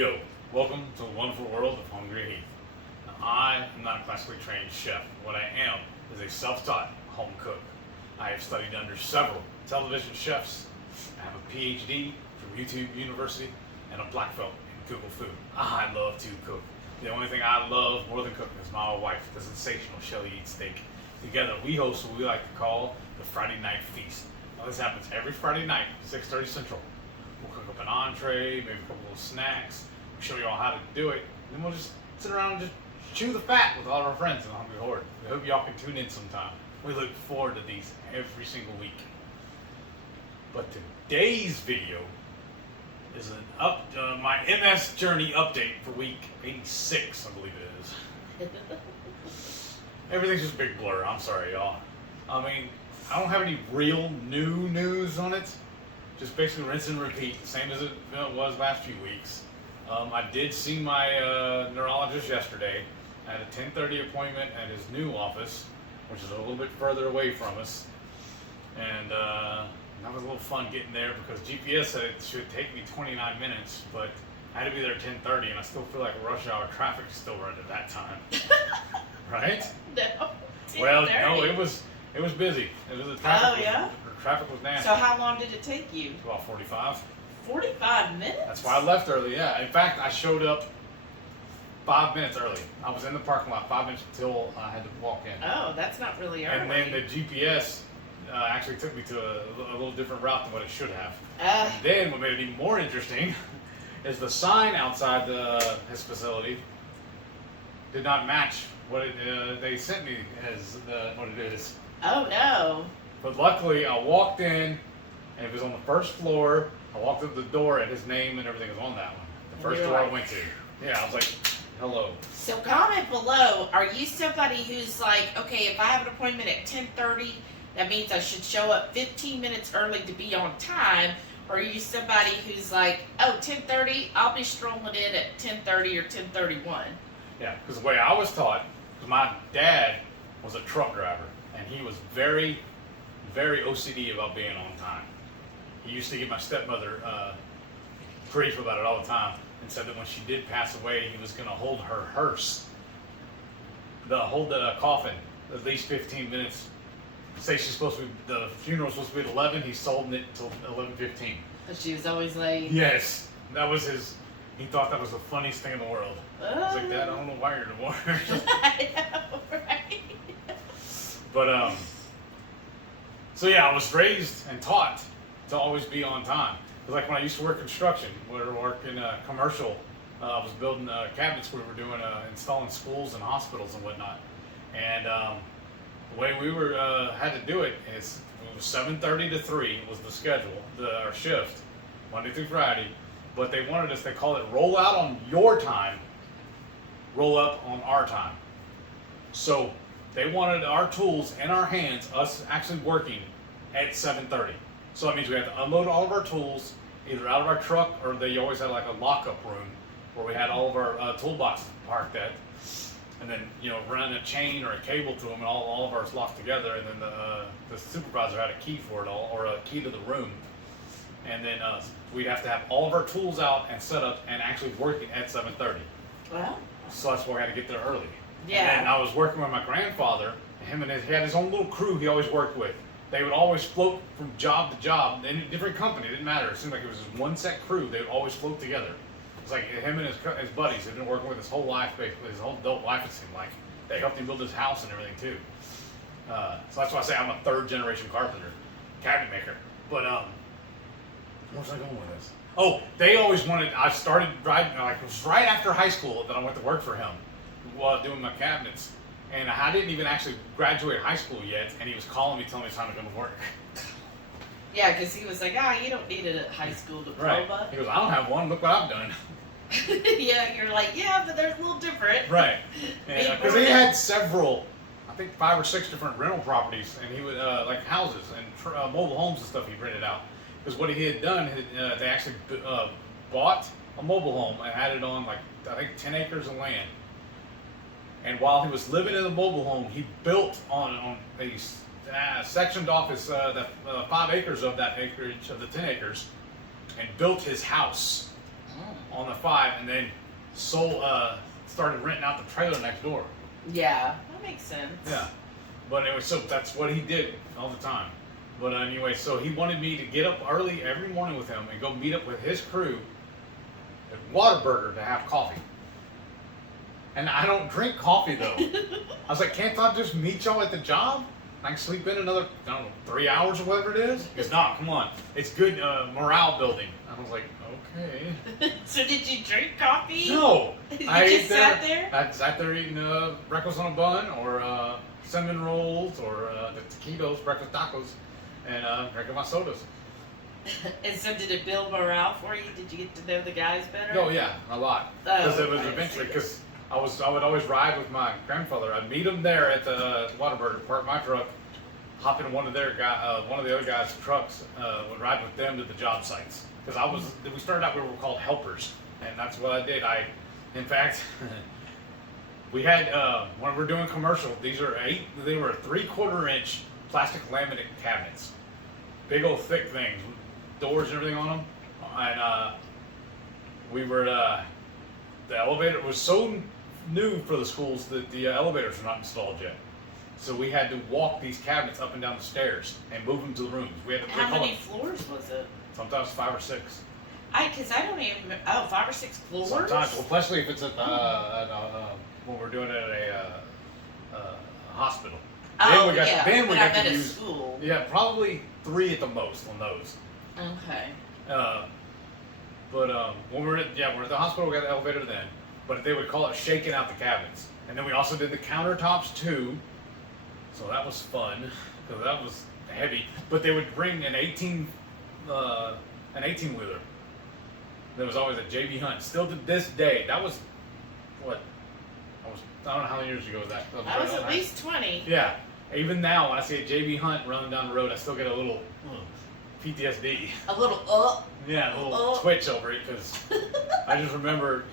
Yo, welcome to the wonderful world of Hungry Heath. Now, I am not a classically trained chef. What I am is a self-taught home cook. I have studied under several television chefs. I have a PhD from YouTube University and a black belt in Google Food. I love to cook. The only thing I love more than cooking is my wife, the sensational Shelly Eats Steak. Together, we host what we like to call the Friday Night Feast. Now, this happens every Friday night, 6:30 Central. We'll cook up an entree, maybe a couple little snacks. We'll show you all how to do it. And then we'll just sit around and just chew the fat with all of our friends in the Hungry Horde. We hope y'all can tune in sometime. We look forward to these every single week. But today's video is my MS journey update for week 86, I believe it is. Everything's just a big blur. I'm sorry, y'all. I mean, I don't have any real new news on it. Just basically rinse and repeat, same as it was last few weeks. I did see my neurologist yesterday. I had a 10:30 appointment at his new office, which is a little bit further away from us. And that was a little fun getting there because GPS said it should take me 29 minutes, but I had to be there at 10:30, and I still feel like rush hour traffic is still running at that time. Right? No. Well, no, it was busy. It was the traffic. Oh, yeah? The traffic was nasty. So how long did it take you? About 45. 45 minutes? That's why I left early, yeah. In fact, I showed up 5 minutes early. I was in the parking lot 5 minutes until I had to walk in. Oh, that's not really early. And then the GPS actually took me to a little different route than what it should have. And then what made it even more interesting is the sign outside his facility did not match what they sent me as what it is. Oh, no. But luckily, I walked in, and it was on the first floor. I walked up the door, and his name and everything was on that one. The first door I went to. Yeah, I was like, hello. So comment below, are you somebody who's like, okay, if I have an appointment at 10:30, that means I should show up 15 minutes early to be on time? Or are you somebody who's like, oh, 10:30, I'll be strolling in at 10:30 or 10:31? Yeah, because the way I was taught, because my dad was a truck driver, and he was very, very OCD about being on time. He used to give my stepmother grief about it all the time, and said that when she did pass away, he was going to hold her hearse, hold the coffin, at least 15 minutes. Say the funeral's supposed to be at 11, he's holding it until 11:15. But she was always late. Yes, that was he thought that was the funniest thing in the world. I was like, Dad, I don't know why you're divorced. I know, right? But, so yeah, I was raised and taught to always be on time. Because like when I used to work construction, we were working commercial, I was building cabinets, we were doing, installing schools and hospitals and whatnot. And the way we had to do it is, it was 7:30 to 3 was the schedule, our shift, Monday through Friday. But they wanted us, they call it roll out on your time, roll up on our time. So they wanted our tools in our hands, us actually working at 7:30. So that means we had to unload all of our tools, either out of our truck, or they always had like a lockup room where we had all of our toolboxes parked at. And then, run a chain or a cable to them, and all of ours locked together. And then the supervisor had a key for it all, or a key to the room. And then we'd have to have all of our tools out and set up and actually working at 7:30. Well. So that's why we had to get there early. Yeah. And then I was working with my grandfather. He had his own little crew he always worked with. They would always float from job to job in a different company. It didn't matter. It seemed like it was just one set crew. They would always float together. It's like him and his buddies. They've been working with his whole life, basically, his whole adult life, it seemed like. They helped him build his house and everything, too. So that's why I say I'm a third-generation carpenter, cabinet maker. But, where was I going with this? Oh, they always wanted, I started riding, it was right after high school that I went to work for him while doing my cabinets. And I didn't even actually graduate high school yet, and he was calling me, telling me it's time to come to work. Yeah, because he was like, you don't need a high school diploma. Right. He goes, I don't have one, look what I've done. Yeah, you're like, yeah, but they're a little different. Right. Because he had several, I think 5 or 6 different rental properties, and he would, like houses and mobile homes and stuff he rented out. Because what he had done, they actually bought a mobile home and had it on, I think 10 acres of land. And while he was living in the mobile home, he built on a sectioned off his 5 acres of that acreage of the 10 acres, and built his house on the 5, and then started renting out the trailer next door. Yeah, that makes sense. Yeah. But anyway, so that's what he did all the time. But anyway, so he wanted me to get up early every morning with him and go meet up with his crew at Whataburger to have coffee. And I don't drink coffee though. I was like, can't I just meet y'all at the job? I can sleep in another, I don't know, 3 hours or whatever it is? He goes, no, come on. It's good morale building. I was like, okay. So did you drink coffee? No. You I just ate sat there? I sat there eating breakfast on a bun or cinnamon rolls or the taquitos, breakfast tacos, and drinking my sodas. And so did it build morale for you? Did you get to know the guys better? Oh yeah, a lot. Because it was I eventually, see. because I would always ride with my grandfather. I'd meet him there at the Whataburger, park my truck, hop in one of the other guys' trucks, would ride with them to the job sites. Because we started out, we were called helpers, and that's what I did. In fact, we had, when we're doing commercial, they were 3/4 inch plastic laminate cabinets. Big old thick things, doors and everything on them. And we were, the elevator was so new for the schools that the elevators were not installed yet. So we had to walk these cabinets up and down the stairs and move them to the rooms. We had to How many floors was it? sometimes 5 or 6. Because I don't even, 5 or 6 floors? Sometimes, well, especially if it's at when we're doing it at a hospital. Oh, Then we got to at use school. Yeah, probably 3 at the most on those. Okay. But when we're at the hospital, we got the elevator then. But they would call it shaking out the cabinets. And then we also did the countertops too. So that was fun because that was heavy. But they would bring an 18-wheeler. There was always a JB Hunt. Still to this day, that was what I don't know how many years ago was that. That was at least 20. Yeah. Even now, when I see a JB Hunt running down the road, I still get a little PTSD. A little Yeah, a little twitch over it because I just remember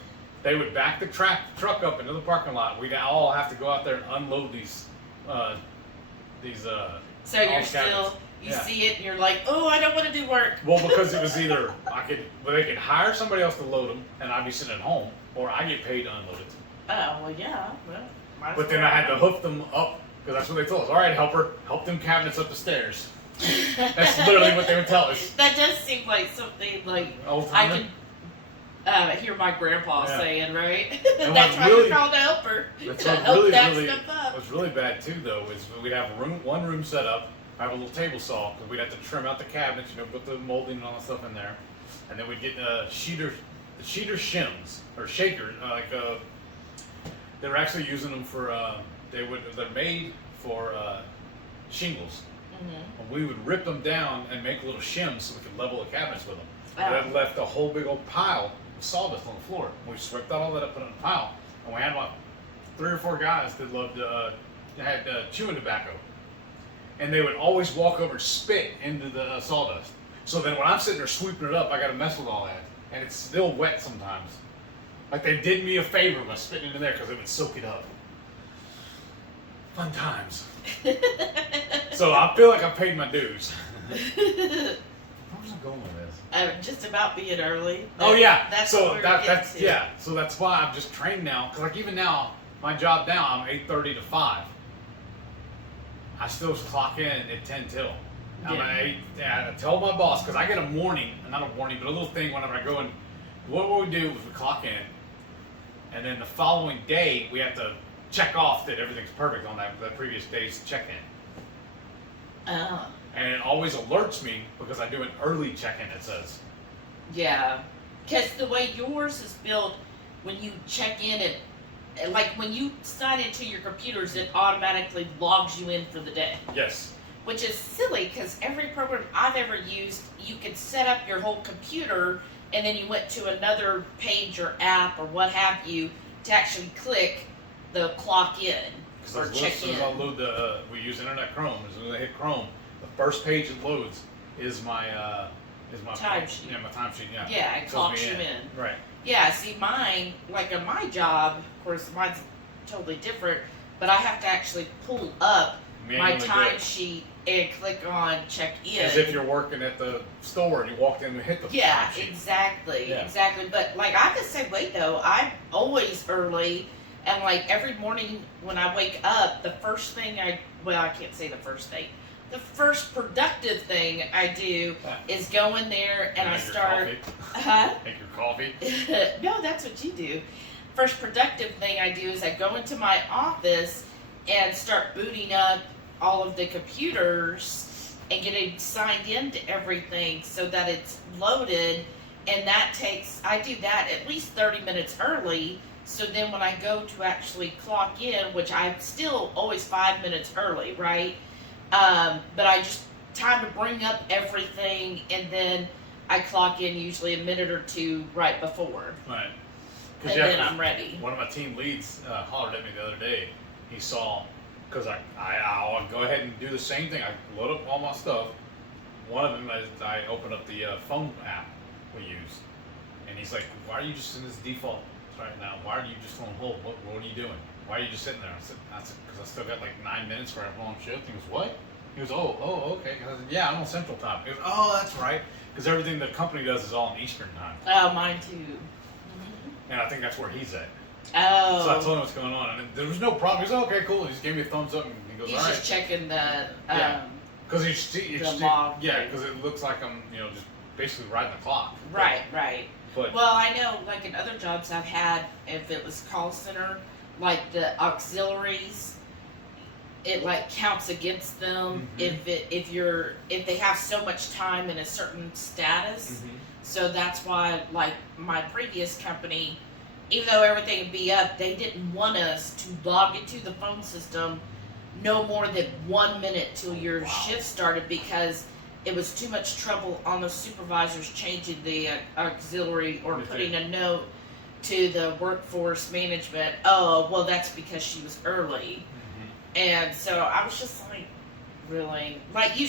they would back the truck up into the parking lot. We'd all have to go out there and unload these. So you're still, see it and you're like, oh, I don't want to do work. Well, because it was either they could hire somebody else to load them and I'd be sitting at home, or I get paid to unload it. Oh, well, yeah. Well, but then I had to hoof them up because that's what they told us. All right, helper, help them cabinets up the stairs. That's literally what they would tell us. That does seem like something like Old-timer? I can hear my grandpa saying, right? And That's why you're called a helper. That's To what help really, that really, stuff up. what's really bad too, though, is we'd have one room set up. I have a little table saw because we'd have to trim out the cabinets, put the molding and all that stuff in there, and then we'd get sheeter shims or shakers. They were actually using them for they're made for shingles. Mm-hmm. And we would rip them down and make little shims so we could level the cabinets with them. Oh. That left a whole big old pile of sawdust on the floor. We swept all that up, put it in a pile, and we had about 3 or 4 guys that loved had chewing tobacco, and they would always walk over and spit into the sawdust. So then when I'm sitting there sweeping it up, I got to mess with all that, and it's still wet sometimes. Like they did me a favor by spitting into there because it would soak it up. Fun times. So I feel like I paid my dues. Where was I going with this? Just about being early. Oh yeah. That's so what that's yeah. So that's why I'm just trained now. Cause like even now, my job now, I'm 8:30 to 5. I still clock in at 10 till. I'm at 8. Yeah, I tell my boss because I get a warning, not a warning, but a little thing whenever I go in. What we do is we clock in, and then the following day we have to check off that everything's perfect on that previous day's check-in. Oh. And it always alerts me because I do an early check-in, it says. Yeah. Because the way yours is built, when you check in, like when you sign into your computers, it automatically logs you in for the day. Yes. Which is silly because every program I've ever used, you could set up your whole computer and then you went to another page or app or what have you to actually click the clock in or check as soon in. as I load we use Internet Chrome. As soon as I hit Chrome, the first page it loads is my timesheet. Yeah, my timesheet. Yeah. Yeah, it clocks you in. Right. Yeah, see mine, like on my job, of course mine's totally different, but I have to actually pull up my manually do it. timesheet and click on check in. As if you're working at the store and you walked in and hit the Yeah, timesheet. exactly. But like I could say, wait though, I'm always early, and like every morning when I wake up, the first thing I can't say the first thing. The first productive thing I do is go in there and I Make your start. coffee. Make your coffee. No, that's what you do. First productive thing I do is I go into my office and start booting up all of the computers and getting signed into everything so that it's loaded. And I do that at least 30 minutes early. So then when I go to actually clock in, which I'm still always 5 minutes early, right? But I just time to bring up everything, and then I clock in usually a minute or two right before. Right. And then I'm ready. One of my team leads hollered at me the other day. He saw, because I'll go ahead and do the same thing. I load up all my stuff. One of them is I open up the phone app we use. And he's like, why are you just in this default right now? Why are you just on hold? What are you doing? Why are you just sitting there? I said, because I still got like 9 minutes for everyone on shift. He goes, what? He goes, oh, okay. I said, yeah, I'm on Central Time. He goes, oh, that's right. Because everything the company does is all in Eastern Time. Oh, mine too. Mm-hmm. And I think that's where he's at. Oh. So I told him what's going on. And there was no problem. He goes, okay, cool. He just gave me a thumbs up and he goes, He's all right. just checking the Because log. yeah, because it looks like I'm, just basically riding the clock. Right. But Well, I know, like in other jobs I've had, if it was call center, like the auxiliaries, it like counts against them if they have so much time in a certain status. So that's why, like my previous company, even though everything would be up, they didn't want us to log into the phone system no more than 1 minute till your shift started, because it was too much trouble on the supervisors changing the auxiliary or putting a note to the workforce management. Oh, well, that's because she was early. And so I was just like, really? Like, they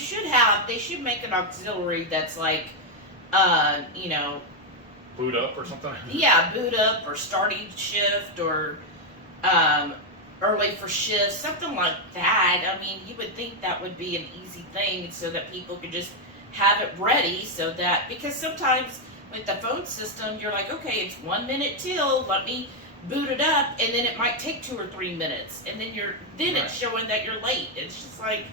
should make an auxiliary that's like, boot up or something? Yeah, boot up or starting shift or early for shift, something like that. I mean, you would think that would be an easy thing so that people could just have it ready so that, because sometimes with the phone system, you're like, okay, it's 1 minute till, let me boot it up, and then it might take 2 or 3 minutes, and then it's showing that you're late. It's just like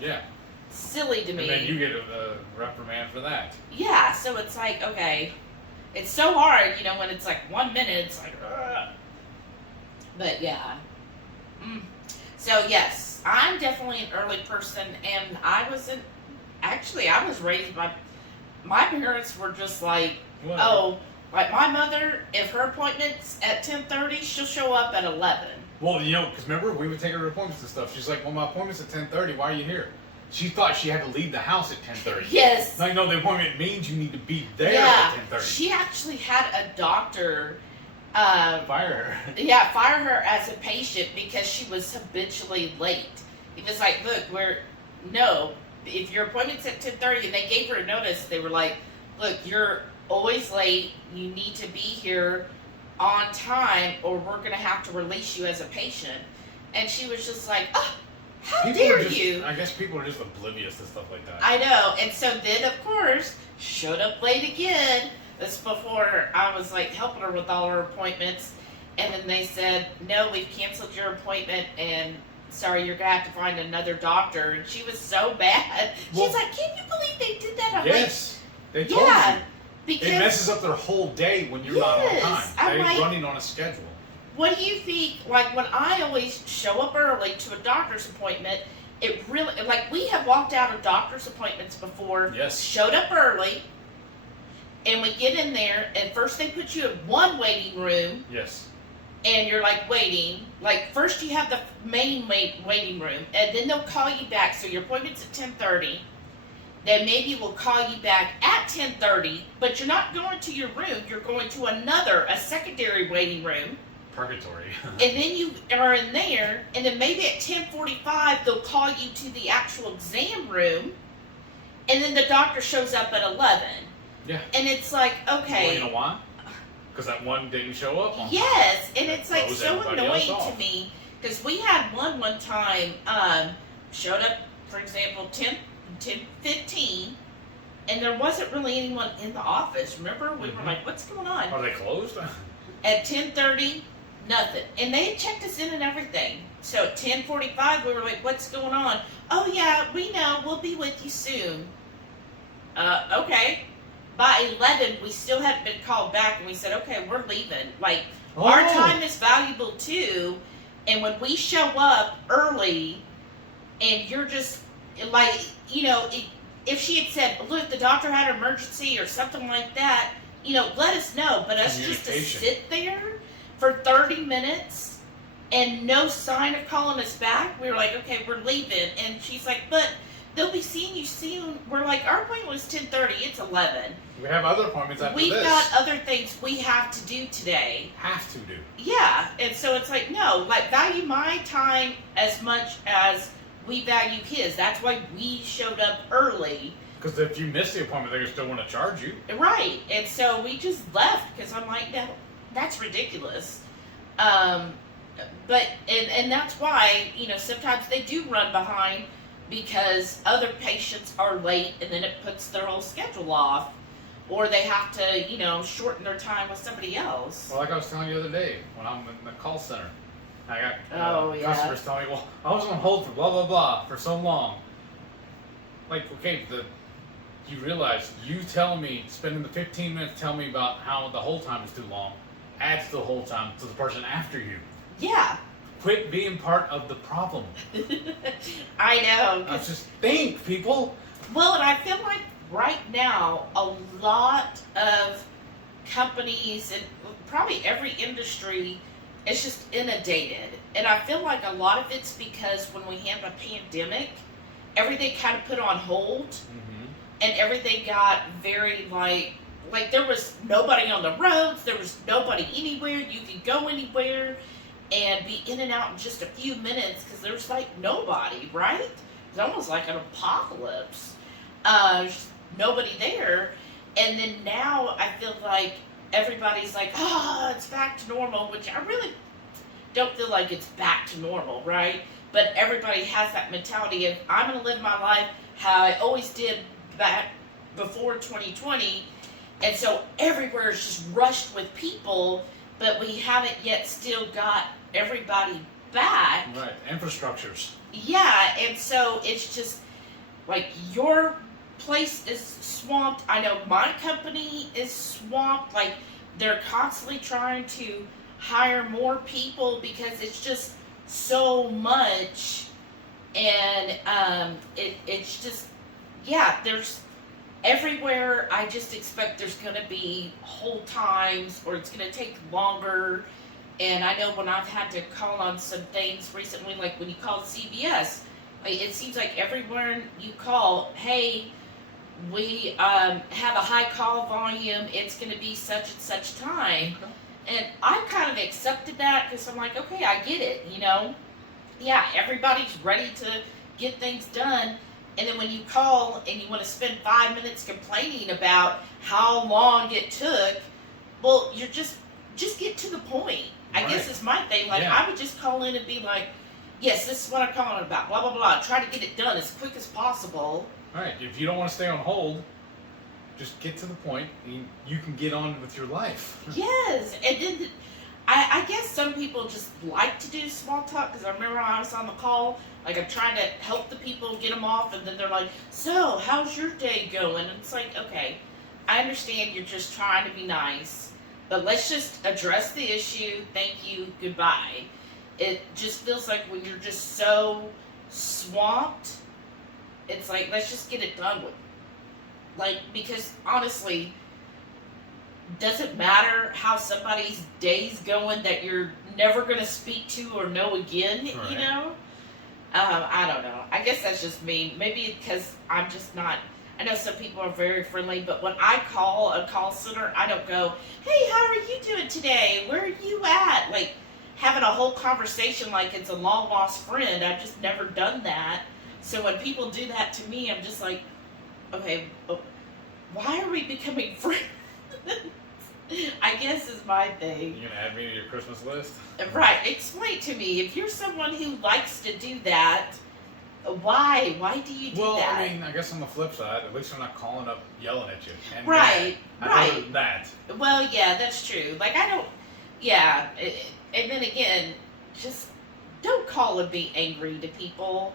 silly to me. And then you get a reprimand for that. Yeah, so it's like, okay, it's so hard, when it's like 1 minute, it's like, ugh. But yeah. So yes, I'm definitely an early person, and I was raised by, my parents were just like, like my mother, if her appointment's at 10:30, she'll show up at 11. Well, because remember, we would take her to appointments and stuff. She's like, well, my appointment's at 10:30, why are you here? She thought she had to leave the house at 10:30. Yes. Like, no, the appointment means you need to be there at 10:30. She actually had a doctor fire her. Yeah, fire her as a patient because she was habitually late. He was like, look, if your appointment's at 10:30, and they gave her a notice, they were like, look, you're always late, you need to be here on time or we're going to have to release you as a patient. And she was just like, oh, how dare you? I guess people are just oblivious to stuff like that. I know. And so then, of course, showed up late again. This before I was like helping her with all her appointments. And then they said, no, we've canceled your appointment and sorry, you're going to have to find another doctor. And she was so bad. She's like, can you believe they did that? I'm yes. They told you. Because it messes up their whole day when you're not on time. They're running on a schedule. What do you think, like when I always show up early to a doctor's appointment, it really, like we have walked out of doctor's appointments before, showed up early, and we get in there, and first they put you in one waiting room. Yes. And you're like waiting. Like first you have the main waiting room, and then they'll call you back. So your appointment's at 10:30. Then maybe we'll call you back at 10:30, but you're not going to your room. You're going to a secondary waiting room. Purgatory. And then you are in there, and then maybe at 10:45 they'll call you to the actual exam room, and then the doctor shows up at 11. Yeah. And it's like, okay. Well, you know why? Because that one didn't show up on Yes, time. And it's like so annoying to me, because we had one time, showed up for example, 10:15, and there wasn't really anyone in the office. Remember, we were like, "What's going on?" Are they closed? At 10:30, nothing, and they had checked us in and everything. So at 10:45, we were like, "What's going on?" "Oh yeah, we know. We'll be with you soon." Okay. By 11, we still hadn't been called back, and we said, "Okay, we're leaving. Like, our time is valuable too, and when we show up early, and you're just like, if she had said, 'Look, the doctor had an emergency' or something like that, let us know. But us just to sit there for 30 minutes and no sign of calling us back, we were like, okay, we're leaving. And she's like, but they'll be seeing you soon. We're like, our appointment was 10:30. It's 11. We have other appointments after We've this. got other things we have to do today. Have to do. Yeah. And so it's like, no, like, value my time as much as we value his. That's why we showed up early. Because if you miss the appointment, they're still going to charge you. Right. And so we just left because I'm like, no, that's ridiculous. But that's why, sometimes they do run behind because other patients are late and then it puts their whole schedule off. Or they have to, shorten their time with somebody else. Well, like I was telling you the other day, when I'm in the call center, I got customers telling me, well, I was on hold for blah, blah, blah for so long. Like, okay, you realize you telling me, spending the 15 minutes telling me about how the whole time is too long, adds to the whole time to the person after you. Yeah. Quit being part of the problem. I know. Just think, people. Well, and I feel like right now, a lot of companies and probably every industry is just inundated. And I feel like a lot of it's because when we had a pandemic, everything kind of put on hold. Mm-hmm. And everything got very like there was nobody on the roads, there was nobody anywhere, you could go anywhere and be in and out in just a few minutes because there's like nobody, right? It's almost like an apocalypse. Just nobody there. And then now I feel like everybody's like, it's back to normal, which I really don't feel like it's back to normal, right? But everybody has that mentality of, I'm going to live my life how I always did back before 2020. And so everywhere is just rushed with people, but we haven't yet still got everybody back. Right, infrastructures. Yeah, and so it's just like your place is swamped. I know my company is swamped. Like, they're constantly trying to hire more people because it's just so much. And it's just, there's everywhere. I just expect there's going to be hold times or it's going to take longer. And I know when I've had to call on some things recently, like when you called CVS, it seems like everywhere you call, hey, we have a high call volume, it's going to be such and such time. Okay. And I kind of accepted that because I'm like, okay, I get it, Yeah, everybody's ready to get things done. And then when you call and you want to spend 5 minutes complaining about how long it took, well, you're just get to the point. I guess it's my thing. Like, I would just call in and be like, yes, this is what I'm calling about, blah, blah, blah. Try to get it done as quick as possible. All right, if you don't want to stay on hold, just get to the point and you can get on with your life. Yes, and then I guess some people just like to do small talk because I remember when I was on the call, like I'm trying to help the people get them off, and then they're like, so, how's your day going? And it's like, okay, I understand you're just trying to be nice, but let's just address the issue, thank you, goodbye. It just feels like when you're just so swamped, it's like, let's just get it done with. Like, because honestly, does it matter how somebody's day's going that you're never going to speak to or know again, right. I don't know. I guess that's just me. Maybe because I'm just not, I know some people are very friendly, but when I call a call center, I don't go, hey, how are you doing today? Where are you at? Like, having a whole conversation like it's a long lost friend. I've just never done that. So when people do that to me, I'm just like, okay, why are we becoming friends? I guess is my thing. You gonna add me to your Christmas list? Right. Explain to me, if you're someone who likes to do that, Why? Why do you do Well, that? I mean, I guess on the flip side, at least they're not calling up, yelling at you. And Right, Other than that. Well, yeah, that's true. Like, I don't, yeah. And then again, just don't call and be angry to people.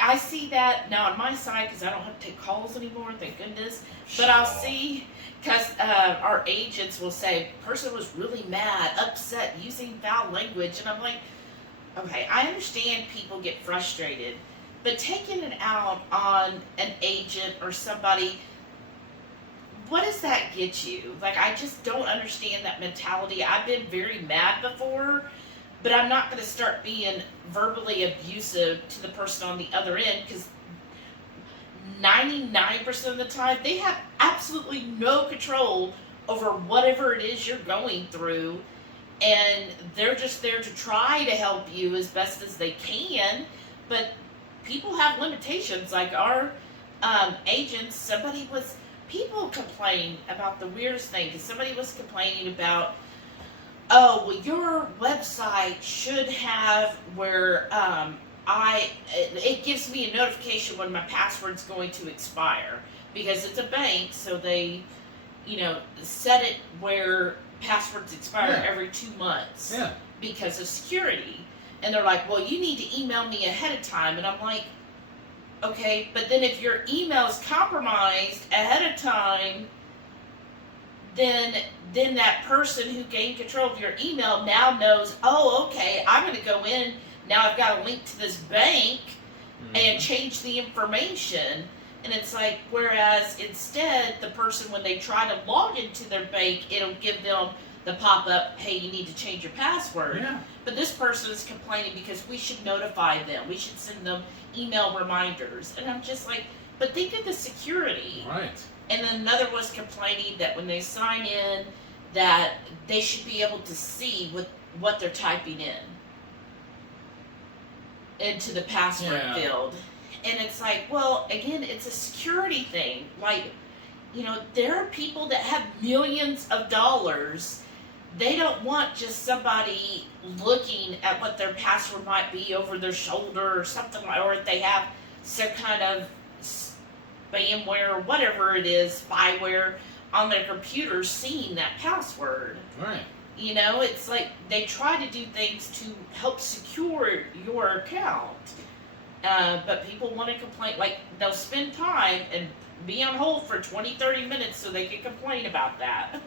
I see that now on my side because I don't have to take calls anymore, thank goodness. But I'll see, because our agents will say, person was really mad, upset, using foul language. And I'm like, okay, I understand people get frustrated, but taking it out on an agent or somebody, what does that get you? Like, I just don't understand that mentality. I've been very mad before, but I'm not going to start being verbally abusive to the person on the other end, because 99% of the time, they have absolutely no control over whatever it is you're going through, and they're just there to try to help you as best as they can, but people have limitations. Like our agents, people complain about the weirdest thing, because somebody was complaining about, oh, well, your website should have where it gives me a notification when my password's going to expire, because it's a bank, so they, set it where passwords expire every 2 months because of security. And they're like, well, you need to email me ahead of time. And I'm like, okay, but then if your email is compromised ahead of time, then that person who gained control of your email now knows, oh, okay, I'm going to go in, now I've got a link to this bank and change the information. And it's like, whereas instead, the person, when they try to log into their bank, it'll give them the pop-up, hey, you need to change your password. Yeah. But this person is complaining because we should notify them. We should send them email reminders. And I'm just like, but think of the security. Right. And then another was complaining that when they sign in, that they should be able to see what they're typing into the password field. And it's like, well, again, it's a security thing. Like, there are people that have millions of dollars. They don't want just somebody looking at what their password might be over their shoulder or something, or if they have some kind of spamware or whatever it is, spyware on their computer seeing that password. Right. It's like they try to do things to help secure your account. But people want to complain, like they'll spend time and be on hold for 20, 30 minutes so they can complain about that.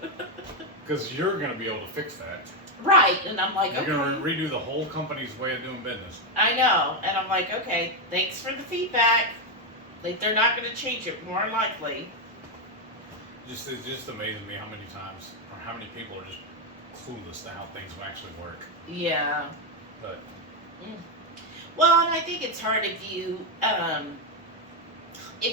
Because you're going to be able to fix that. Right, and I'm like, you're going to redo the whole company's way of doing business. I know, and I'm like, okay, thanks for the feedback. Like, they're not going to change it, more likely. It just amazes me how many times, or how many people are just clueless to how things will actually work. Yeah. But. Well, and I think it's hard if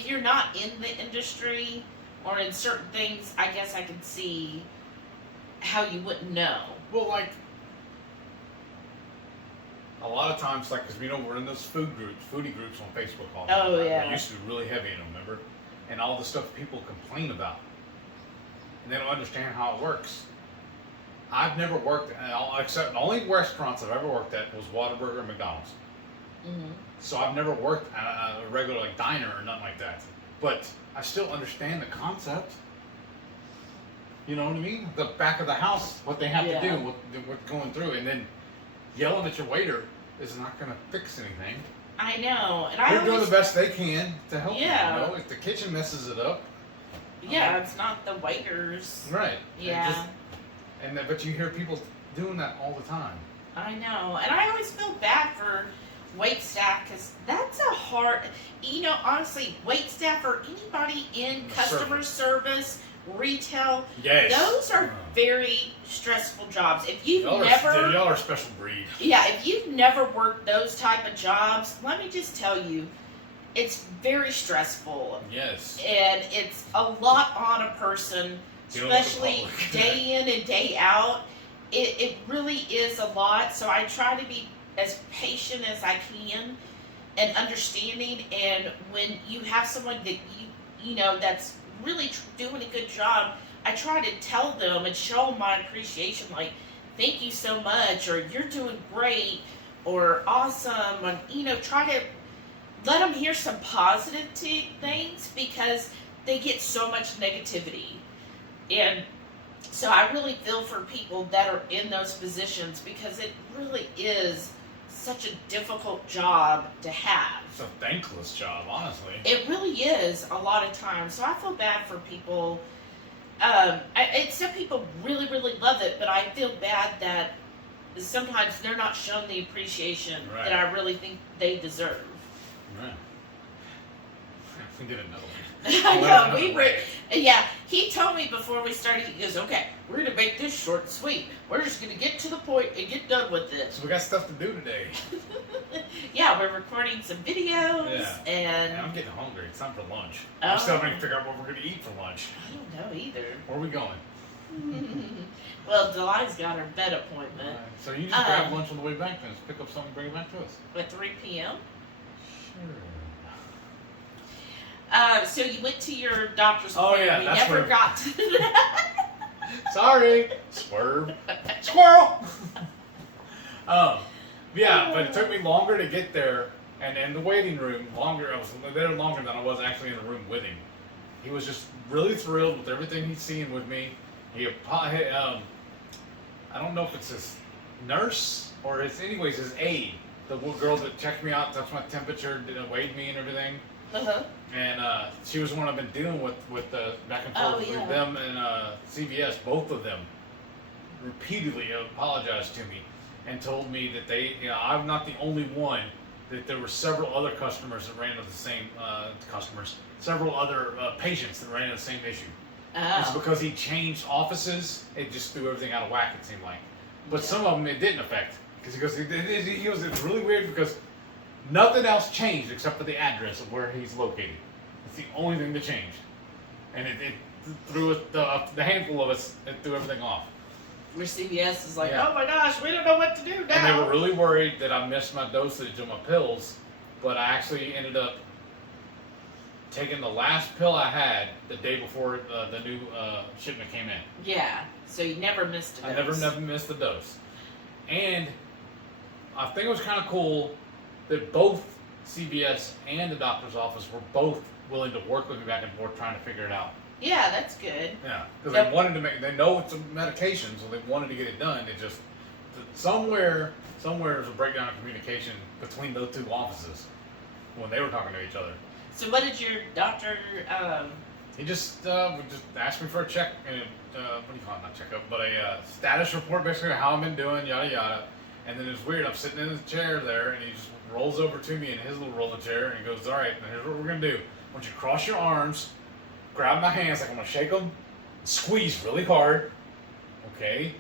you're not in the industry or in certain things, I guess I can see how you wouldn't know. Well, like, a lot of times, like, because we're in those foodie groups on Facebook all the time. Oh, yeah. I used to be really heavy in them, remember? And all the stuff people complain about. And they don't understand how it works. I've never worked, except the only restaurants I've ever worked at was Whataburger and McDonald's. Mm-hmm. So I've never worked at a regular diner or nothing like that. But I still understand the concept. You know what I mean? The back of the house, what they have to do, what's going through, and then yelling at your waiter is not going to fix anything. I know, and they're doing the best they can to help you. Yeah. If the kitchen messes it up. Yeah, it's not the waiters. Right. Yeah. But you hear people doing that all the time. I know, and I always feel bad for wait staff, because that's a hard, honestly, wait staff or anybody in customer service, retail, those are very stressful jobs. If you've y'all are a special breed. Yeah, if you've never worked those type of jobs, let me just tell you, it's very stressful. Yes. And it's a lot on a person, especially day in and day out. It really is a lot, so I try to be as patient as I can and understanding, and when you have someone that that's really doing a good job, I try to tell them and show them my appreciation, like, thank you so much, or you're doing great, or awesome, and try to let them hear some positive things, because they get so much negativity. And so I really feel for people that are in those positions, because it really is such a difficult job to have. It's a thankless job, honestly. It really is a lot of times. So I feel bad for people. Some people really, really love it, but I feel bad that sometimes they're not shown the appreciation that I really think they deserve. Right. We did another one. I know, yeah, he told me before we started, he goes, okay, we're going to make this short and sweet. We're just going to get to the point and get done with this. So we got stuff to do today. Yeah, we're recording some videos, and I'm getting hungry. It's time for lunch. Oh. We're still trying to figure out what we're going to eat for lunch. I don't know either. Where are we going? Well, Delilah's got her vet appointment. So you just grab lunch on the way back then. Just pick up something and bring it back to us. At 3 p.m.? Sure. So you went to your doctor's appointment. appointment. Yeah, we never got to that. Sorry. Swerve. Squirrel! Yeah, but it took me longer to get there, and in the waiting room, I was there longer than I was actually in the room with him. He was just really thrilled with everything he's seeing with me. I don't know if it's his nurse or his aide, the girl that checked me out, touched my temperature, weighed me and everything. Uh-huh. And she was the one I've been dealing with the back and forth between them and CVS. Both of them repeatedly apologized to me and told me that I'm not the only one, that there were several other customers that ran into the same several other patients that ran into the same issue. Oh. It's because he changed offices, it just threw everything out of whack, it seemed like. But some of them it didn't affect. Because it's really weird, because nothing else changed except for the address of where he's located. It's the only thing that changed. And it threw the handful of us, it threw everything off. Where CVS is like, oh my gosh, we don't know what to do now. And they were really worried that I missed my dosage of my pills, but I actually ended up taking the last pill I had the day before the new shipment came in. Yeah, so you never missed a dose. I never missed a dose. And I think it was kind of cool that both CVS and the doctor's office were both willing to work with me back and forth trying to figure it out. Yeah, that's good. Yeah, because they wanted to they know it's a medication, so they wanted to get it done. It just, somewhere there's a breakdown of communication between those two offices when they were talking to each other. So what did your doctor, He just asked me for a check, what do you call it, not checkup, but a status report, basically how I've been doing, yada yada. And then it's weird, I'm sitting in his chair there, and he just rolls over to me in his little rolling chair, and he goes, all right, now here's what we're going to do. I want you to cross your arms, grab my hands, like I'm going to shake them, squeeze really hard, okay?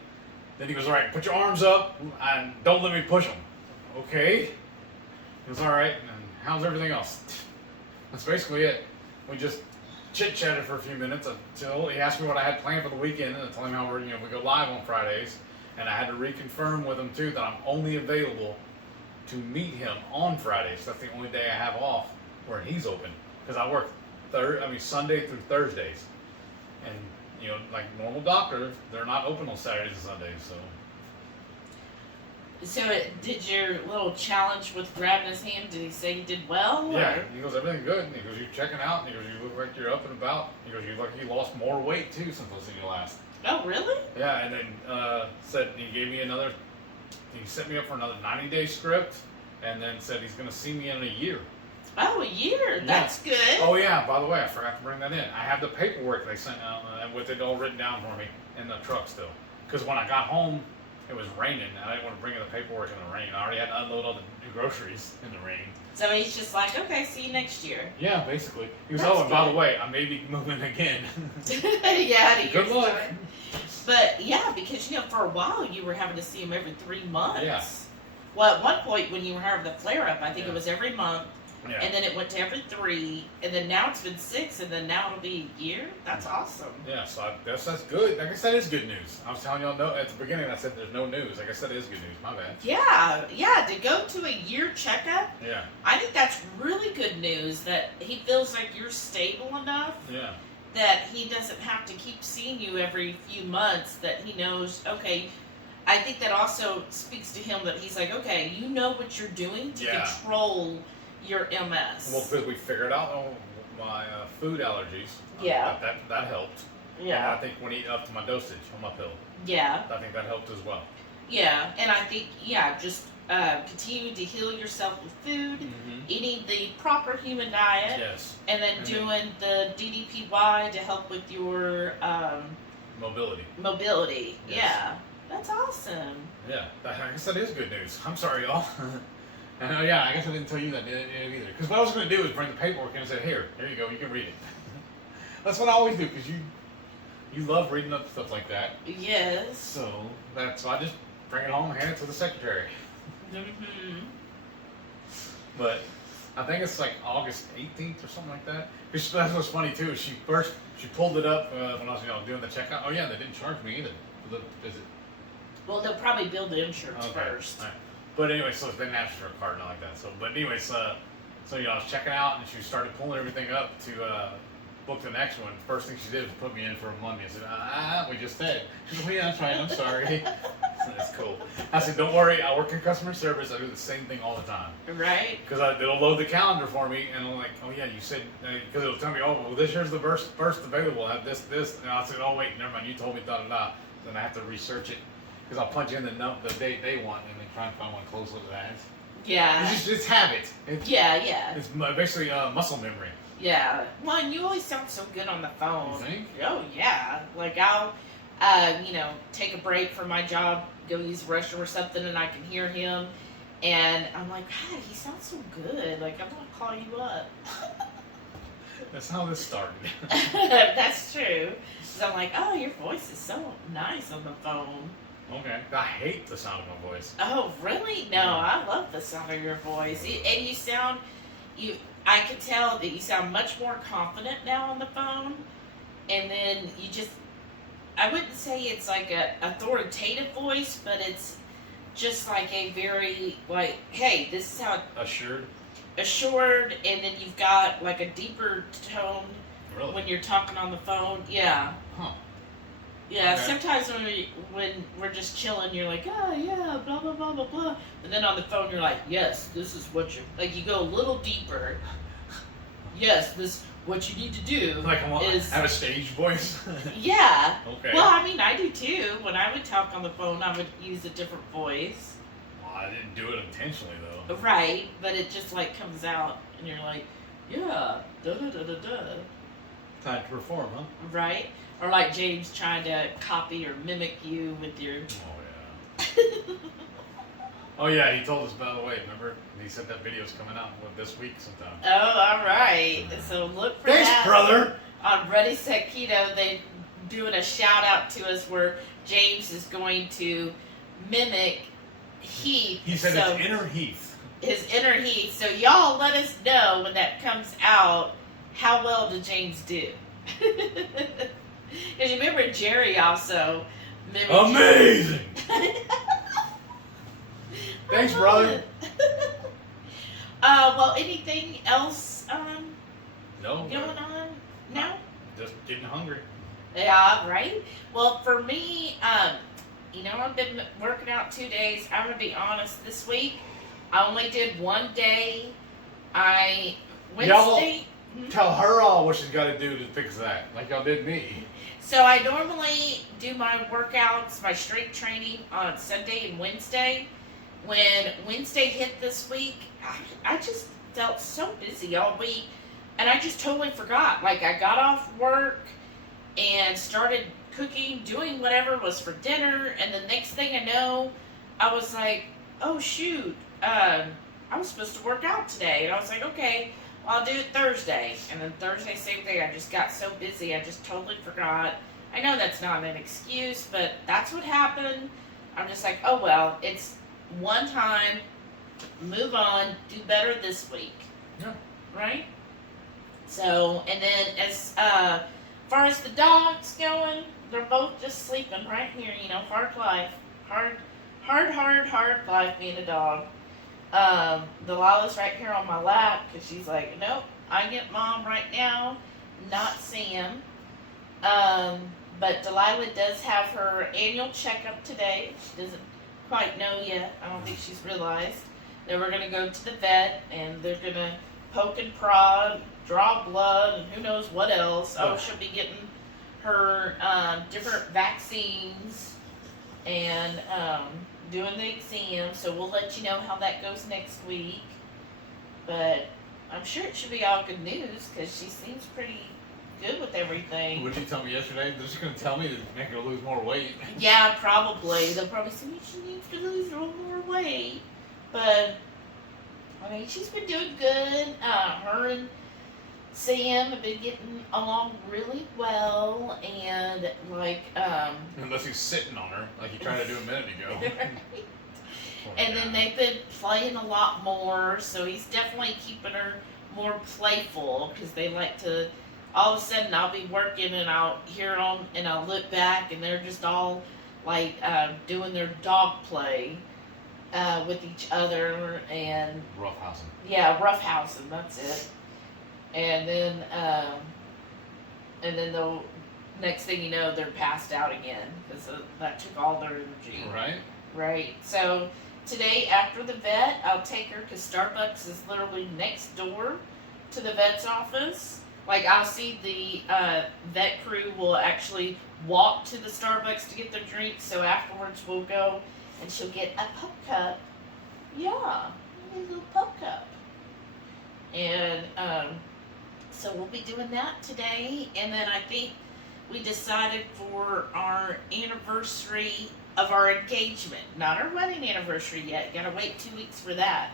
Then he goes, all right, put your arms up, and don't let me push them, okay? He goes, all right, and how's everything else? That's basically it. We just chit-chatted for a few minutes until he asked me what I had planned for the weekend, and I told him how we go live on Fridays. And I had to reconfirm with him too that I'm only available to meet him on Fridays. That's the only day I have off where he's open, because I work Sunday through Thursdays, and like normal doctors, they're not open on Saturdays and Sundays. So did your little challenge with grabbing his hand? Did he say he did well? Yeah, or? he goes, everything good. And he goes, you checking out? And he goes, you look like you're up and about. He goes, you look like you lost more weight too since I seen you last. Oh, really? Yeah, and then said he gave me he set me up for another 90-day script, and then said he's going to see me in a year. Oh, a year. Yeah. That's good. Oh, yeah, by the way, I forgot to bring that in. I have the paperwork they sent out with it all written down for me in the truck still. Because when I got home, it was raining, and I didn't want to bring in the paperwork in the rain. I already had to unload all the new groceries in the rain. So he's just like, okay, see you next year. Yeah, basically. He was, That's and by the way, I may be moving again. Yeah, Good luck. But yeah, because for a while you were having to see him every 3 months. Yeah. Well, at one point when you were having the flare up, I think it was every month, Yeah. and then it went to every 3, and then now it's been 6, and then now it'll be a year. That's awesome. Yeah, so that's good. I guess that is good news. I was telling y'all no at the beginning. I said there's no news. I guess that is good news. My bad. Yeah. To go to a year checkup, Yeah. I think that's really good news. That he feels like you're stable enough. Yeah. That he doesn't have to keep seeing you every few months. That he knows. Okay. I think that also speaks to him that he's like, okay, you know what you're doing to control your MS. Well, because we figured out my food allergies. Yeah. That helped. Yeah. And I think when I eat up to my dosage on my pill. Yeah. I think that helped as well. Yeah, and I think, just continue to heal yourself with food, eating the proper human diet, Yes. and then doing the DDPY to help with your mobility. Yes. Yeah, that's awesome. Yeah, I guess that is good news. I'm sorry, y'all. And I guess I didn't tell you that either. Because what I was going to do is bring the paperwork in and say, here you go, you can read it. That's what I always do, because you love reading up stuff like that. Yes. So I just bring it home and hand it to the secretary. But I think it's like August 18th or something like that. Because that's what's funny too. She pulled it up when I was doing the checkout. Oh yeah, they didn't charge me either for the visit. Well, they'll probably bill the insurance first. Right. But anyway, so they didn't ask for a card and all like that. So, but anyways, so I was checking out and she started pulling everything up to book the next one. First thing she did was put me in for a Monday. I said, we just said. She said, well, yeah, that's right. I'm sorry. That's cool. I said, don't worry. I work in customer service. I do the same thing all the time. Right. Because it'll load the calendar for me, and I'm like, oh yeah, you said, because it'll tell me, oh, well, this year's the first available. I have this. And I said, oh wait, never mind. You told me da. Then I have to research it because I'll punch in the date they want and then try and find one close to that. Yeah. It's habit. Yeah. It's basically muscle memory. Yeah. Well, and you always sound so good on the phone. You think? Oh, yeah. Like, I'll, take a break from my job, go use the restroom or something, and I can hear him. And I'm like, God, he sounds so good. Like, I'm going to call you up. That's how this started. That's true. So I'm like, oh, your voice is so nice on the phone. Okay. I hate the sound of my voice. Oh, really? No, I love the sound of your voice. And you sound, I can tell that you sound much more confident now on the phone. And then you just, I wouldn't say it's like a authoritative voice, but it's just like a very, like, hey, this is how. Assured, and then you've got like a deeper tone when you're talking on the phone. Yeah. Huh. Yeah, okay. Sometimes when we're just chilling, you're like, oh yeah, blah blah blah blah blah. But then on the phone, you're like, yes, this is what you like. You go a little deeper. Yes, this what you need to do. Like is have a stage voice. Yeah. Okay. Well, I mean, I do too. When I would talk on the phone, I would use a different voice. Well, I didn't do it intentionally though. Right, but it just like comes out, and you're like, yeah, da da da da da. Time to perform, huh? Right? Or like James trying to copy or mimic you with your. Oh yeah. Oh yeah, he told us, by the way. Remember, he said that video's coming out this week sometime. Oh, all right. So look for Thanks, that. brother. On Ready Set Keto, they're doing a shout out to us where James is going to mimic Heath. He said it's inner Heath. His inner Heath. So y'all let us know when that comes out. How well did James do? Because you remember Jerry also mimicked. Amazing. Thanks, brother. Well, anything else no. going on? No? Just getting hungry. Yeah, right? Well, for me, I've been working out 2 days. I'm going to be honest, this week, I only did one day. Wednesday. Tell her all what she's got to do to fix that, like y'all did me. So I normally do my workouts, my strength training on Sunday and Wednesday. When Wednesday hit this week, I just felt so busy all week, and I just totally forgot. Like, I got off work and started cooking, doing whatever was for dinner, and the next thing I know, I was like, oh shoot, I was supposed to work out today. And I was like, okay, well, I'll do it Thursday. And then Thursday, same thing, I just got so busy, I just totally forgot. I know that's not an excuse, but that's what happened. I'm just like, oh well, it's one time, move on, do better this week. Yeah. Right? So, and then as far as the dogs going, they're both just sleeping right here, hard life. Hard life being a dog. Delilah's right here on my lap because she's like, nope, I get mom right now, not Sam. But Delilah does have her annual checkup today. She doesn't quite know yet. I don't think she's realized Then we're gonna go to the vet, and they're gonna poke and prod, draw blood, and who knows what else. Oh, she'll be getting her different vaccines and doing the exam. So we'll let you know how that goes next week. But I'm sure it should be all good news because she seems pretty good with everything. What did you tell me yesterday? They're just going to tell me to make her lose more weight. Yeah, probably. They'll probably say she needs to lose a little more weight. But, I mean, she's been doing good. Her and Sam have been getting along really well. And, like, unless he's sitting on her, like you tried to do a minute ago. And then they've been playing a lot more, so he's definitely keeping her more playful because they like to. All of a sudden, I'll be working and I'll hear them and I'll look back and they're just all like doing their dog play with each other and roughhousing. Yeah, roughhousing. That's it. And then the next thing you know, they're passed out again because that took all their energy. Right. Right. So today after the vet, I'll take her because Starbucks is literally next door to the vet's office. Like I'll see the vet crew will actually walk to the Starbucks to get their drinks. So afterwards we'll go and she'll get a pup cup. Yeah, a little pup cup. And so we'll be doing that today. And then I think we decided for our anniversary of our engagement, not our wedding anniversary yet, gotta wait 2 weeks for that.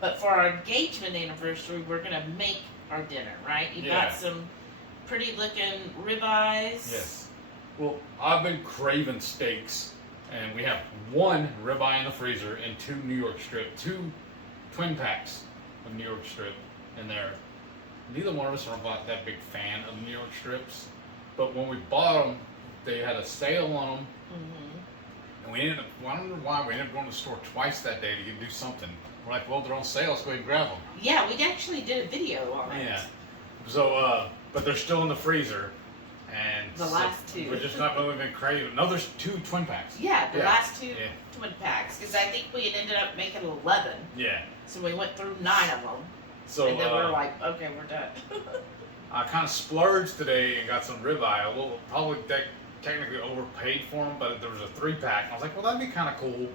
But for our engagement anniversary, we're gonna make our dinner, right? You got some pretty looking ribeyes. Yes. Well, I've been craving steaks, and we have one ribeye in the freezer and two New York strip, two twin packs of New York strip in there. Neither one of us are that big fan of New York strips, but when we bought them, they had a sale on them. Mm-hmm. And we ended up, I don't know why, we ended up going to the store twice that day to do something. We're like, well, they're on sale, let's go ahead and grab them. Yeah, we actually did a video on it. Yeah. So, but they're still in the freezer. And the last two. We're just not really been craving. No, there's two twin packs. Yeah, the last two twin packs. Because I think we had ended up making 11. Yeah. So we went through 9 of them. So, and then we're like, okay, we're done. I kind of splurged today and got some ribeye. A little, probably technically overpaid for them, but there was a 3-pack. I was like, well, that'd be kind of cool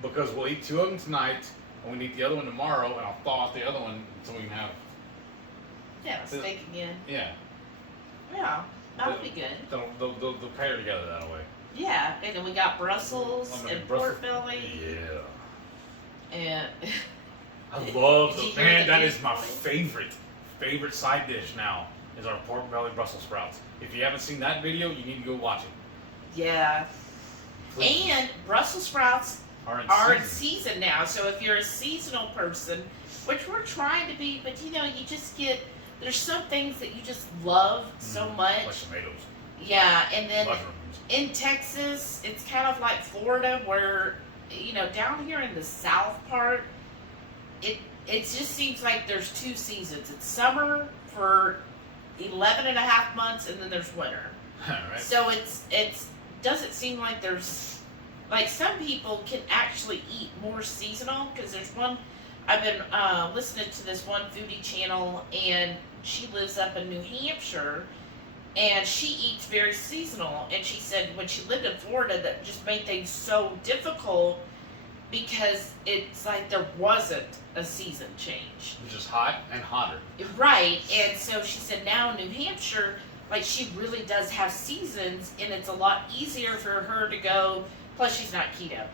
because we'll eat 2 of them tonight, and we eat the other one tomorrow, and I'll thaw out the other one so we can have. Yeah, steak again. Yeah. Yeah, that'll be good. They'll pair together that way. Yeah, and then we got Brussels and pork belly. Yeah. And I love that is my favorite side dish now is our pork belly Brussels sprouts. If you haven't seen that video, you need to go watch it. Yeah. Please. And Brussels sprouts are in season now. So if you're a seasonal person, which we're trying to be, but you just get, there's some things that you just love so much. Like tomatoes. Yeah, and then mushrooms. In Texas, it's kind of like Florida where, down here in the south part, it just seems like there's 2 seasons. It's summer for 11 and a half months, and then there's winter. Right. So it doesn't seem like there's, like some people can actually eat more seasonal, because there's one, I've been listening to this one foodie channel, and she lives up in New Hampshire, and she eats very seasonal, and she said when she lived in Florida that just made things so difficult because it's like there wasn't a season change. Which is hot and hotter. Right, and so she said now in New Hampshire, like she really does have seasons, and it's a lot easier for her to go, plus she's not keto,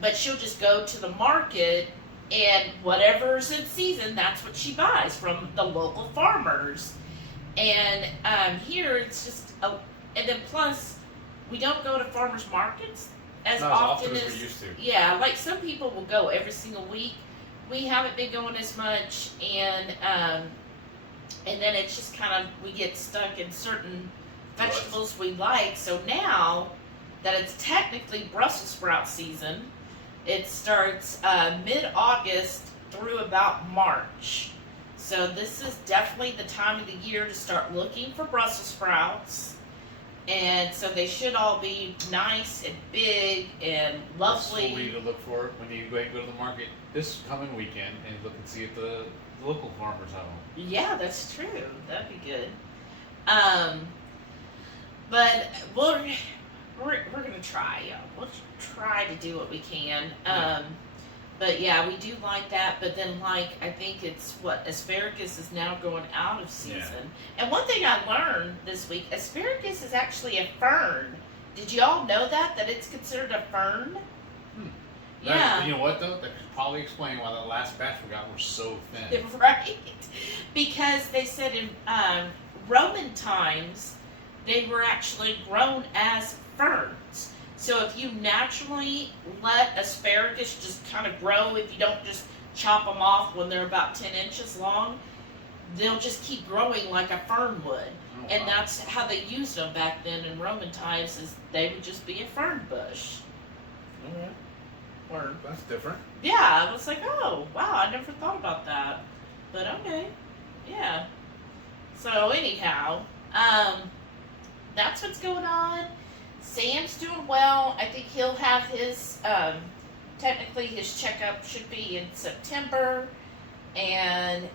but she'll just go to the market and whatever's in season, that's what she buys from the local farmers. And here it's just, and then plus, we don't go to farmers markets as often as we used to. Yeah, like some people will go every single week. We haven't been going as much, and then it's just kind of, we get stuck in certain vegetables we like. So now that it's technically Brussels sprout season, it starts mid-August through about March. So this is definitely the time of the year to start looking for Brussels sprouts. And so they should all be nice and big and lovely. That's what we need to look for when you go to the market this coming weekend and look and see if the local farmers have them. Yeah, that's true. That'd be good. But we're gonna try. Yeah, we'll try to do what we can. But yeah, we do like that. But then, like, I think it's asparagus is now going out of season. Yeah. And one thing I learned this week, asparagus is actually a fern. Did you all know that it's considered a fern? Yeah. You know what though? That could probably explain why the last batch we got were so thin. Right. Because they said in Roman times they were actually grown as ferns. So if you naturally let asparagus just kind of grow, if you don't just chop them off when they're about 10 inches long, they'll just keep growing like a fern would. Oh, and wow. That's how they used them back then in Roman times, is they would just be a fern bush. Okay. Word. That's different. Yeah, I was like, oh, wow, I never thought about that. But okay, yeah. So anyhow, that's what's going on. Sam's doing well. I think he'll have his, technically his checkup should be in September. And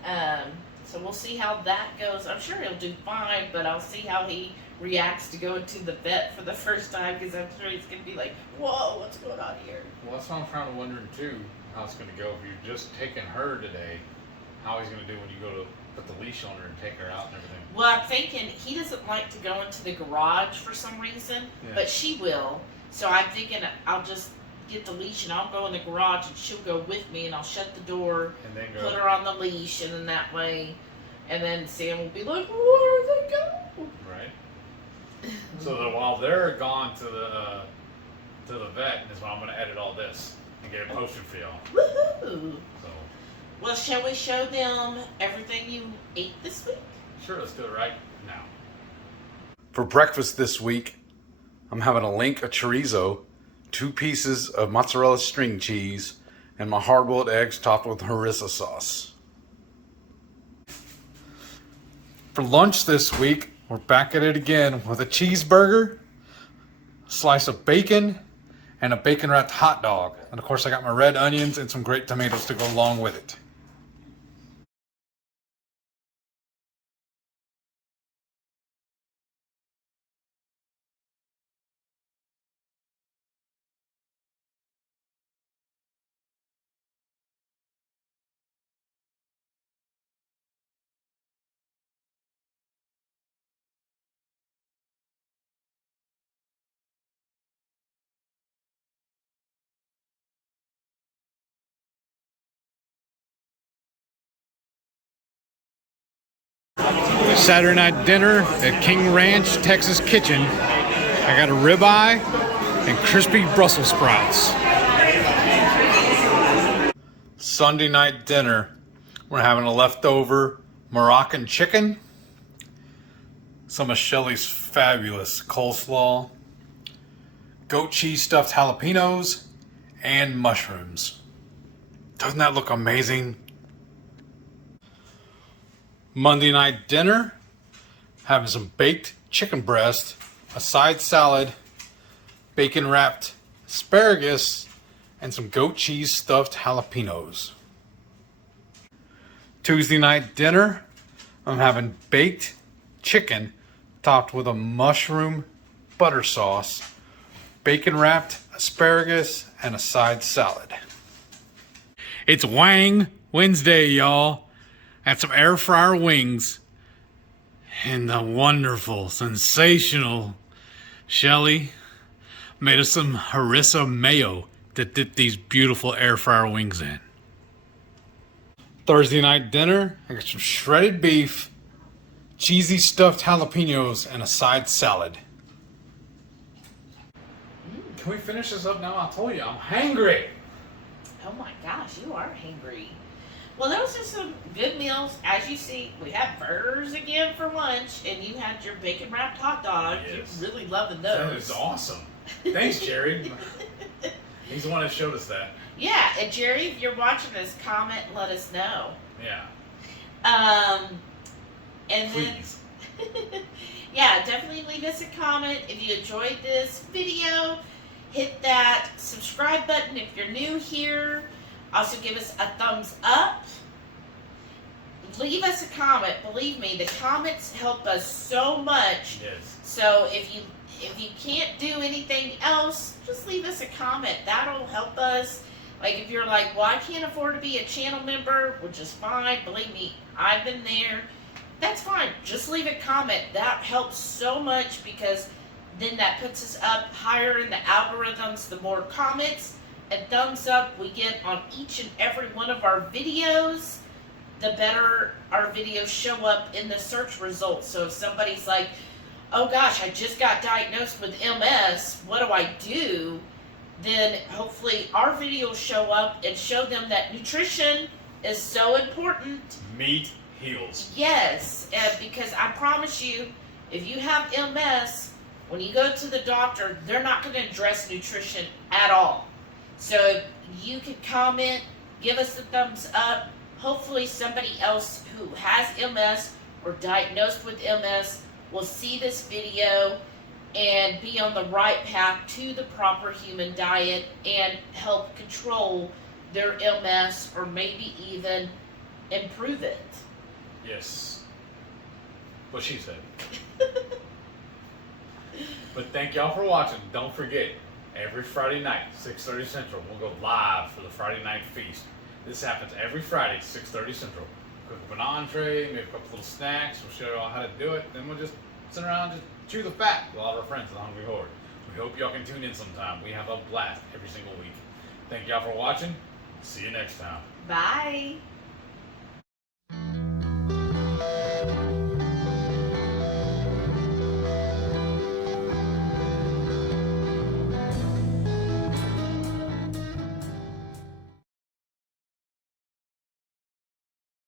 so we'll see how that goes. I'm sure he'll do fine, but I'll see how he reacts to going to the vet for the first time, because I'm sure he's going to be like, whoa, what's going on here? Well, that's what I'm trying to wonder too, how it's going to go. If you're just taking her today, how he's going to do when you go to put the leash on her and take her out and everything. Well, I'm thinking he doesn't like to go into the garage for some reason, but she will. So I'm thinking I'll just get the leash and I'll go in the garage and she'll go with me, and I'll shut the door, and then put her on the leash, and then that way, and then Sam will be like, where did they go? Right. So that while they're gone to the vet, is when I'm going to edit all this and get it posted for y'all. Woohoo! So. Well, shall we show them everything you ate this week? Sure, let's do it right now. For breakfast this week, I'm having a link of chorizo, 2 pieces of mozzarella string cheese, and my hard-boiled eggs topped with harissa sauce. For lunch this week, we're back at it again with a cheeseburger, a slice of bacon, and a bacon-wrapped hot dog. And of course, I got my red onions and some great tomatoes to go along with it. Saturday night dinner at King Ranch Texas Kitchen. I got a ribeye and crispy Brussels sprouts. Sunday night dinner, we're having a leftover Moroccan chicken, some of Shelly's fabulous coleslaw, goat cheese stuffed jalapenos, and mushrooms. Doesn't that look amazing? Monday night dinner, having some baked chicken breast, a side salad, bacon wrapped asparagus, and some goat cheese stuffed jalapenos. Tuesday night dinner, I'm having baked chicken topped with a mushroom butter sauce, bacon wrapped asparagus, and a side salad. It's Wang Wednesday, y'all. Had some air fryer wings, and the wonderful, sensational Shelly made us some harissa mayo to dip these beautiful air fryer wings in. Thursday night dinner, I got some shredded beef, cheesy stuffed jalapenos, and a side salad. Can we finish this up now? I told you, I'm hangry. Oh my gosh, you are hangry. Well, those are some good meals. As you see, we have burgers again for lunch, and you had your bacon wrapped hot dog. Yes. You're really loving those. That is awesome. Thanks, Jerry. He's the one that showed us that. Yeah, and Jerry, if you're watching this, comment and let us know. Yeah. And please. Then, yeah, definitely leave us a comment if you enjoyed this video. Hit that subscribe button if you're new here. Also give us a thumbs up. Leave us a comment. Believe me, the comments help us so much. Yes. So if you can't do anything else, just leave us a comment. That'll help us. Like if you're like, well, I can't afford to be a channel member, which is fine. Believe me, I've been there. That's fine. Just leave a comment. That helps so much because then that puts us up higher in the algorithms. The more comments and thumbs up we get on each and every one of our videos, the better our videos show up in the search results. So if somebody's like, oh gosh, I just got diagnosed with MS, what do I do? Then hopefully our videos show up and show them that nutrition is so important. Meat heals. Yes, because I promise you, if you have MS, when you go to the doctor, they're not going to address nutrition at all. So you can comment, give us the thumbs up. Hopefully somebody else who has MS or diagnosed with MS will see this video and be on the right path to the proper human diet and help control their MS or maybe even improve it. Yes. What she said. But thank y'all for watching. Don't forget, every Friday night, 6:30 Central, we'll go live for the Friday night feast. This happens every Friday, 6:30 Central. Cook up an entree, maybe a couple little snacks. We'll show y'all how to do it. Then we'll just sit around and just chew the fat with all of our friends, the Hungry Horde. We hope y'all can tune in sometime. We have a blast every single week. Thank y'all for watching. See you next time. Bye.